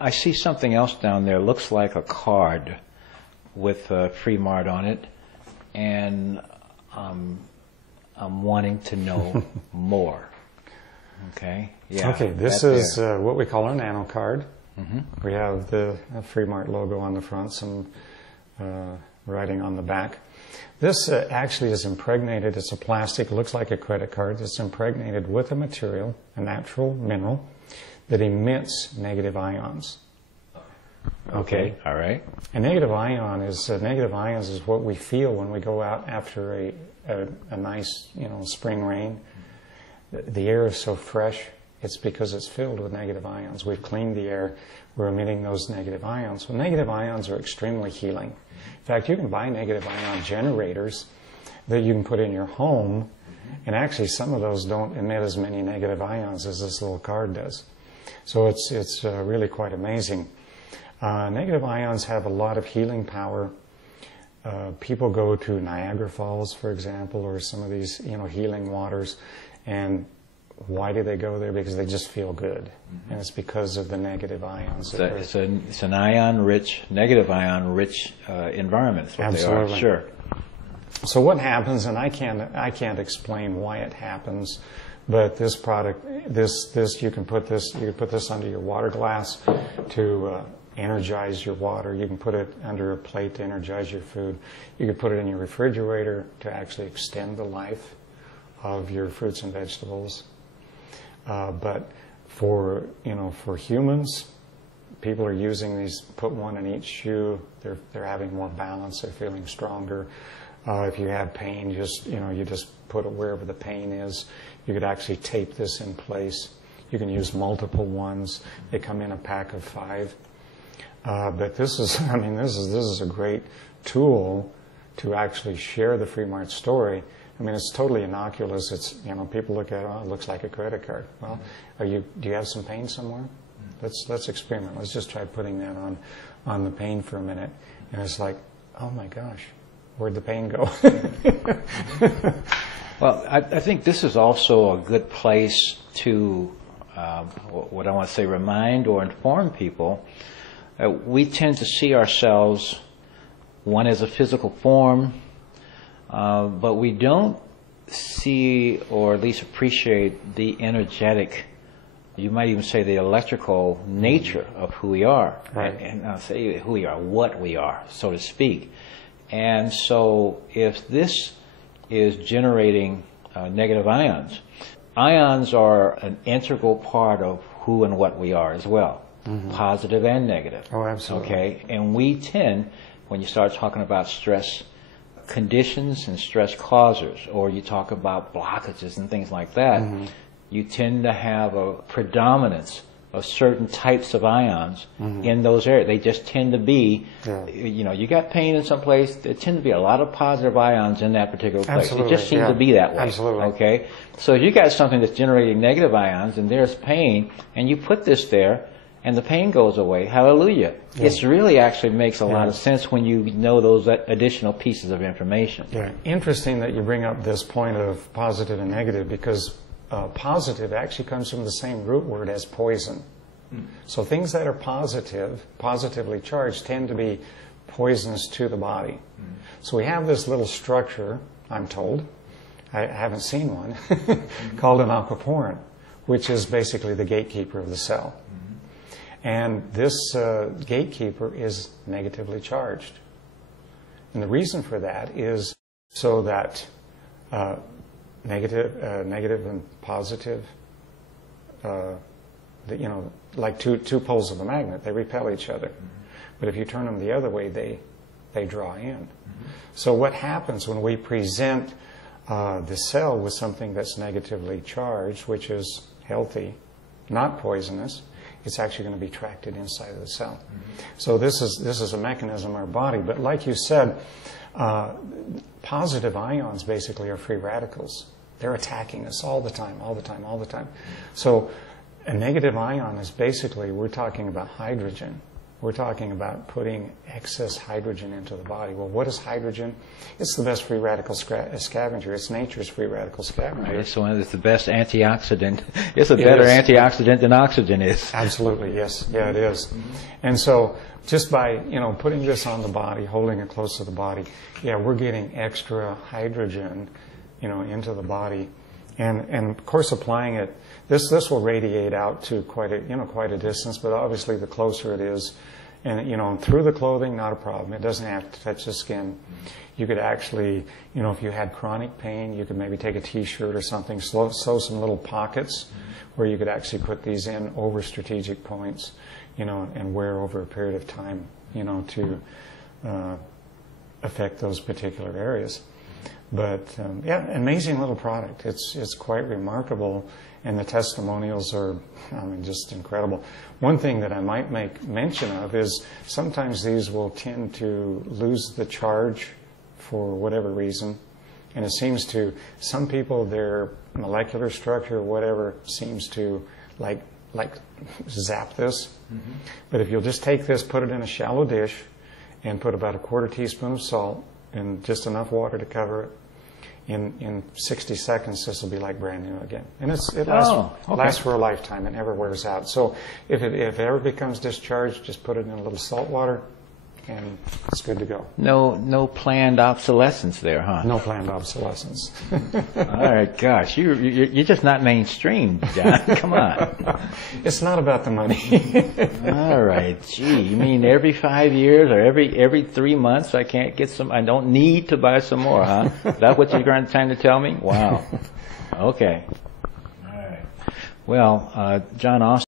I see something else down there. Looks like a card with Free Mart on it, and I'm wanting to know more. Okay. Yeah. Okay. This is what we call our Nano card. Mm-hmm. We have the Free Mart logo on the front, some writing on the back. This actually is impregnated. It's a plastic. It looks like a credit card. It's impregnated with a material, a natural mineral, that emits negative ions. Okay. All right. A negative ions is what we feel when we go out after a nice, spring rain. The air is so fresh. It's because it's filled with negative ions. We've cleaned the air. We're emitting those negative ions. Well, negative ions are extremely healing. In fact, you can buy negative ion generators that you can put in your home, and actually some of those don't emit as many negative ions as this little card does. So it's really quite amazing. Negative ions have a lot of healing power. People go to Niagara Falls, for example, or some of these healing waters, and why do they go there? Because they just feel good, mm-hmm. and it's because of the negative ions. It's an ion-rich, negative ion-rich environment. That's what Absolutely. They are. Sure. So what happens, and I can't explain why it happens, but this product, you can put this under your water glass to energize your water. You can put it under a plate to energize your food. You can put it in your refrigerator to actually extend the life of your fruits and vegetables. But for humans, people are using these. Put one in each shoe. They're having more balance. They're feeling stronger. If you have pain, you just put it wherever the pain is. You could actually tape this in place. You can use multiple ones. They come in a pack of 5. But this is a great tool to actually share the Free Mart story. I mean, it's totally innocuous. It's people look at it, oh, it looks like a credit card. Well, do you have some pain somewhere? Let's experiment. Let's just try putting that on the pain for a minute. And it's like, oh my gosh, where'd the pain go? Well, I think this is also a good place to, what I want to say, remind or inform people. We tend to see ourselves, one as a physical form, but we don't see or at least appreciate the energetic, you might even say the electrical nature of who we are. Right. And I'll say who we are, what we are, so to speak. And so if this is generating negative ions, ions are an integral part of who and what we are as well, mm-hmm. positive and negative. Oh, absolutely. Okay, and we tend, when you start talking about stress conditions and stress causers, or you talk about blockages and things like that, mm-hmm. you tend to have a predominance of certain types of ions mm-hmm. in those areas. They just tend to be, you got pain in some place, there tend to be a lot of positive ions in that particular place. Absolutely. It just seems to be that way. Absolutely. Okay? So if you got something that's generating negative ions and there's pain, and you put this there, and the pain goes away, hallelujah. Yeah. It really actually makes a lot of sense when you know those additional pieces of information. Yeah, interesting that you bring up this point of positive and negative, because positive actually comes from the same root word as poison. So things that are positively charged, tend to be poisonous to the body. So we have this little structure, I'm told, I haven't seen one, called an aquaporin, which is basically the gatekeeper of the cell. And this gatekeeper is negatively charged. And the reason for that is so that negative and positive, like two poles of a magnet, they repel each other. But if you turn them the other way, they draw in. So what happens when we present the cell with something that's negatively charged, which is healthy, not poisonous, it's actually going to be attracted inside of the cell. So this is a mechanism in our body. But like you said, positive ions basically are free radicals. They're attacking us all the time, all the time, all the time. So a negative ion is basically, we're talking about hydrogen. We're talking about putting excess hydrogen into the body. Well, what is hydrogen? It's the best free radical scavenger. It's nature's free radical scavenger. Right. It's the best antioxidant. It's a better antioxidant than oxygen is. Absolutely, yes. Yeah, it is. And so just by, putting this on the body, holding it close to the body, we're getting extra hydrogen, into the body. And of course, applying it, this will radiate out to quite a distance, but obviously the closer it is, and through the clothing, not a problem. It doesn't have to touch the skin. You could actually, if you had chronic pain, you could maybe take a T-shirt or something, sew some little pockets where you could actually put these in over strategic points, and wear over a period of time, to affect those particular areas. But amazing little product. It's quite remarkable, and the testimonials are, just incredible. One thing that I might make mention of is sometimes these will tend to lose the charge for whatever reason, and it seems to some people their molecular structure or whatever seems to like zap this. Mm-hmm. But if you'll just take this, put it in a shallow dish, and put about a quarter teaspoon of salt and just enough water to cover it. In 60 seconds, this will be like brand new again. And it lasts for a lifetime. It never wears out. So if it ever becomes discharged, just put it in a little salt water, and it's good to go. No planned obsolescence there, huh? No planned obsolescence. All right, gosh, you're just not mainstream, John. Come on. It's not about the money. All right, gee, you mean every 5 years or every 3 months I can't get some? I don't need to buy some more, huh? Is that what you're trying to tell me? Wow. Okay. All right. Well, John Austin.